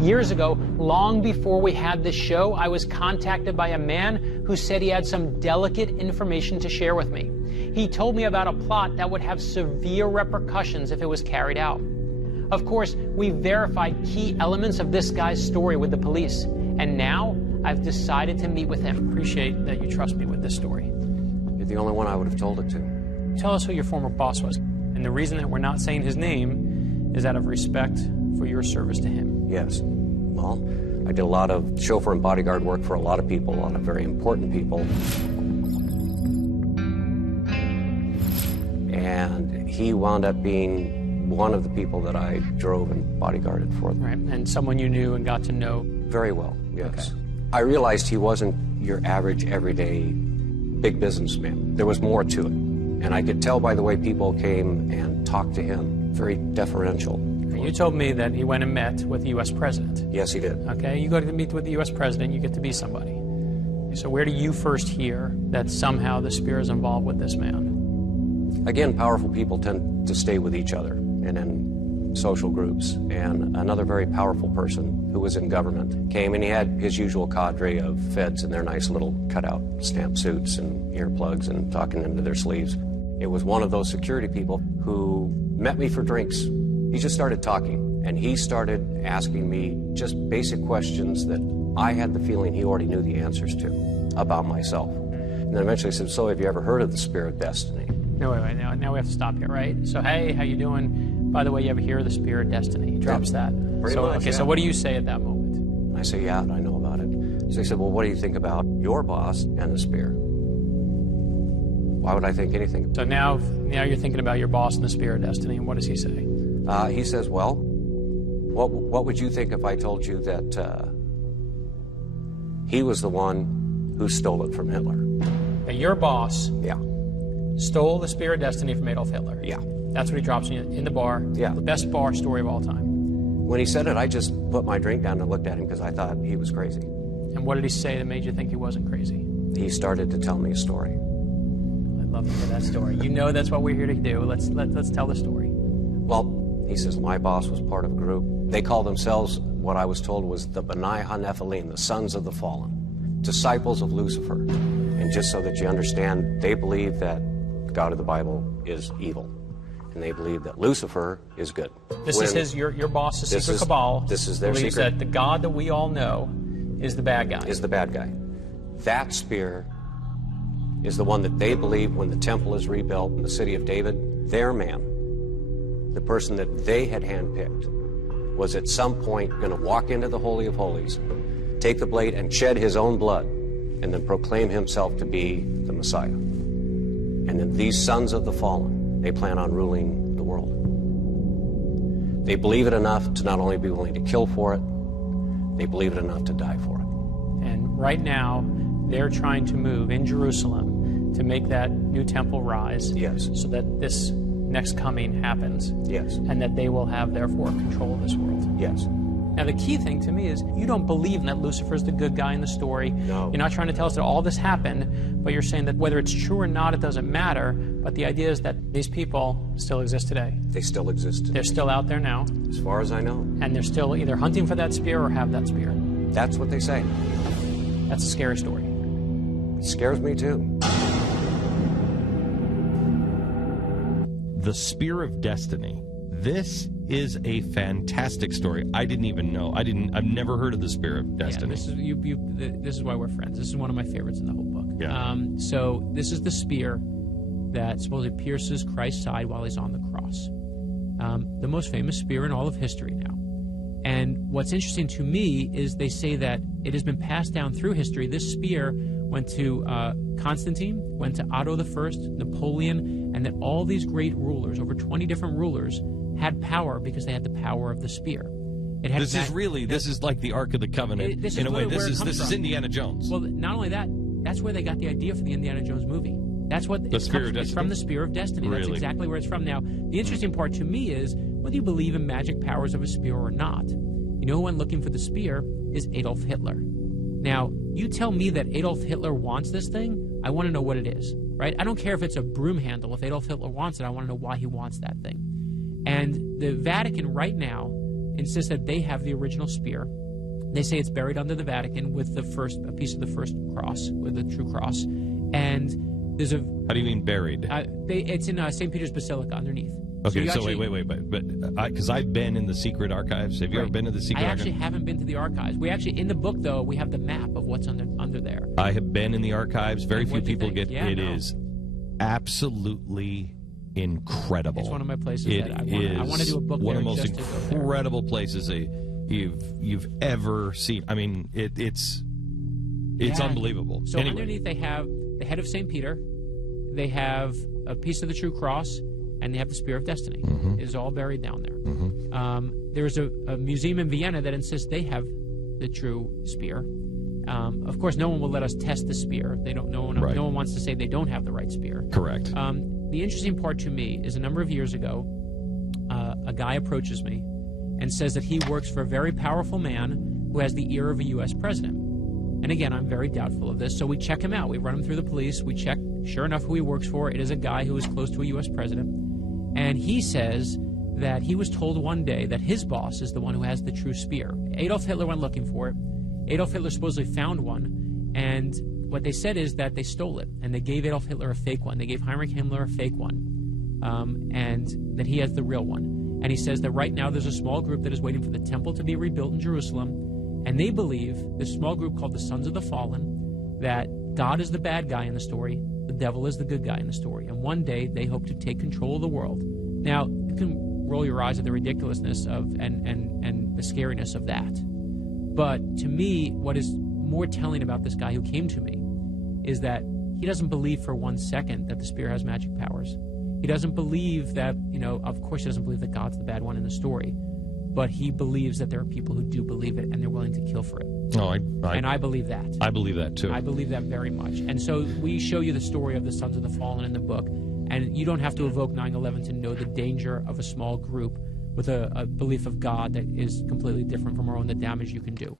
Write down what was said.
Years ago, long before we had this show, I was contacted by a man who said he had some delicate information to share with me. He told me about a plot that would have severe repercussions if it was carried out. Of course, we verified key elements of this guy's story with the police, and now I've decided to meet with him. Appreciate that you trust me with this story. You're the only one I would have told it to. Tell us who your former boss was. And the reason that we're not saying his name is out of respect for your service to him. Yes. Well, I did a lot of chauffeur and bodyguard work for a lot of people, a lot of very important people. And he wound up being one of the people that I drove and bodyguarded for. Right, and someone you knew and got to know? Very well, yes. Okay. I realized he wasn't your average, everyday, big businessman. There was more to it. And I could tell by the way people came and talked to him, very deferential. You told me that he went and met with the U.S. president. Yes, he did. Okay, you go to meet with the U.S. president, you get to be somebody. So where do you first hear that somehow the Spirit is involved with this man? Again, powerful people tend to stay with each other and in social groups. And another very powerful person who was in government came, and he had his usual cadre of feds in their nice little cutout stamp suits and earplugs and talking into their sleeves. It was one of those security people who met me for drinks. He just started talking, and he started asking me just basic questions that I had the feeling he already knew the answers to about myself. And then eventually he said, so have you ever heard of the Spear of Destiny? No, wait, now we have to stop here, right? So, hey, how you doing? By the way, you ever hear of the Spear of Destiny? He drops that. Pretty much, okay, yeah. So what do you say at that moment? And I say, yeah, I know about it. So he said, well, what do you think about your boss and the Spear? Why would I think anything? So now you're thinking about your boss and the Spear of Destiny, and what does he say? He says, well, what would you think if I told you that he was the one who stole it from Hitler? Now, your boss Yeah. stole the Spear of Destiny from Adolf Hitler. Yeah. That's what he drops you in the bar. Yeah. The best bar story of all time. When he said it, I just put my drink down and looked at him because I thought he was crazy. And what did he say that made you think he wasn't crazy? He started to tell me a story. I'd love to hear that story. You know that's what we're here to do. Let's tell the story. Well, he says, my boss was part of a group. They call themselves, what I was told was the B'nai HaNephilim, the sons of the fallen, disciples of Lucifer. And just so that you understand, they believe that the God of the Bible is evil. And they believe that Lucifer is good. This is your boss's secret cabal. This is their believes secret. that the God that we all know is the bad guy. Is the bad guy. That spear is the one that they believe when the temple is rebuilt in the city of David, their man, the person that they had handpicked, was at some point going to walk into the Holy of Holies, take the blade and shed his own blood, and then proclaim himself to be the Messiah. And then these sons of the fallen, they plan on ruling the world. They believe it enough to not only be willing to kill for it, they believe it enough to die for it. And right now, they're trying to move in Jerusalem to make that new temple rise. Yes. So that this next coming happens. Yes. And that they will have, therefore, control of this world. Yes. Now, the key thing to me is you don't believe that Lucifer's the good guy in the story. No. You're not trying to tell us that all this happened, but you're saying that whether it's true or not, it doesn't matter. But the idea is that these people still exist today. They still exist. They're still out there now. As far as I know. And they're still either hunting for that spear or have that spear. That's what they say. That's a scary story. It scares me too. The Spear of Destiny. This is a fantastic story. I didn't even know. I've never heard of the Spear of Destiny. Yeah, this is why we're friends. This is one of my favorites in the whole book. Yeah. So this is the spear that supposedly pierces Christ's side while he's on the cross. The most famous spear in all of history now. And what's interesting to me is they say that it has been passed down through history. This spear went to Constantine, went to Otto I, Napoleon, and that all these great rulers, over 20 different rulers, had power because they had the power of the spear. This is like the Ark of the Covenant in a way. This is Indiana Jones. Well, not only that, that's where they got the idea for the Indiana Jones movie. That's what the Spear of Destiny. It's from the Spear of Destiny. Really? That's exactly where it's from. Now, the interesting part to me is whether you believe in magic powers of a spear or not. You know who went looking for the spear is Adolf Hitler. Now, you tell me that Adolf Hitler wants this thing, I want to know what it is, right? I don't care if it's a broom handle. If Adolf Hitler wants it, I want to know why he wants that thing. And the Vatican right now insist that they have the original spear. They say it's buried under the Vatican with a piece of the first cross, with the true cross. And there's a... How do you mean buried? It's in St. Peter's Basilica underneath. Okay, so wait, but because I've been in the secret archives. Have you ever been to the secret archives? I actually haven't been to the archives. We actually, in the book, though, we have the map of what's under there. I have been in the archives. Very few people get... Yeah, it is absolutely incredible. It's one of my places that I want to do a book one there. One of the most incredible places you've ever seen. I mean, it's unbelievable. So underneath they have the head of St. Peter, they have a piece of the true cross, and they have the Spear of Destiny. It is all buried down there. There's a museum in Vienna that insists they have the true spear. Of course, no one will let us test the spear. They don't. No one wants to say they don't have the right spear. Correct. The interesting part to me is a number of years ago, a guy approaches me and says that he works for a very powerful man who has the ear of a U.S. president. And again, I'm very doubtful of this, so we check him out. We run him through the police. We check, sure enough, who he works for. It is a guy who is close to a U.S. president. And he says that he was told one day that his boss is the one who has the true spear. Adolf Hitler went looking for it. Adolf Hitler supposedly found one, and what they said is that they stole it, and they gave Adolf Hitler a fake one. They gave Heinrich Himmler a fake one, and that he has the real one. And he says that right now there's a small group that is waiting for the temple to be rebuilt in Jerusalem, and they believe, this small group called the Sons of the Fallen, that God is the bad guy in the story, the devil is the good guy in the story, and one day they hope to take control of the world. Now, you can roll your eyes at the ridiculousness of and the scariness of that. But to me, what is more telling about this guy who came to me is that he doesn't believe for 1 second that the spear has magic powers. He doesn't believe that, of course he doesn't believe that God's the bad one in the story, but he believes that there are people who do believe it and they're willing to kill for it. And I believe that. I believe that too. I believe that very much. And so we show you the story of the Sons of the Fallen in the book, and you don't have to evoke 9/11 to know the danger of a small group with a belief of God that is completely different from our own, the damage you can do.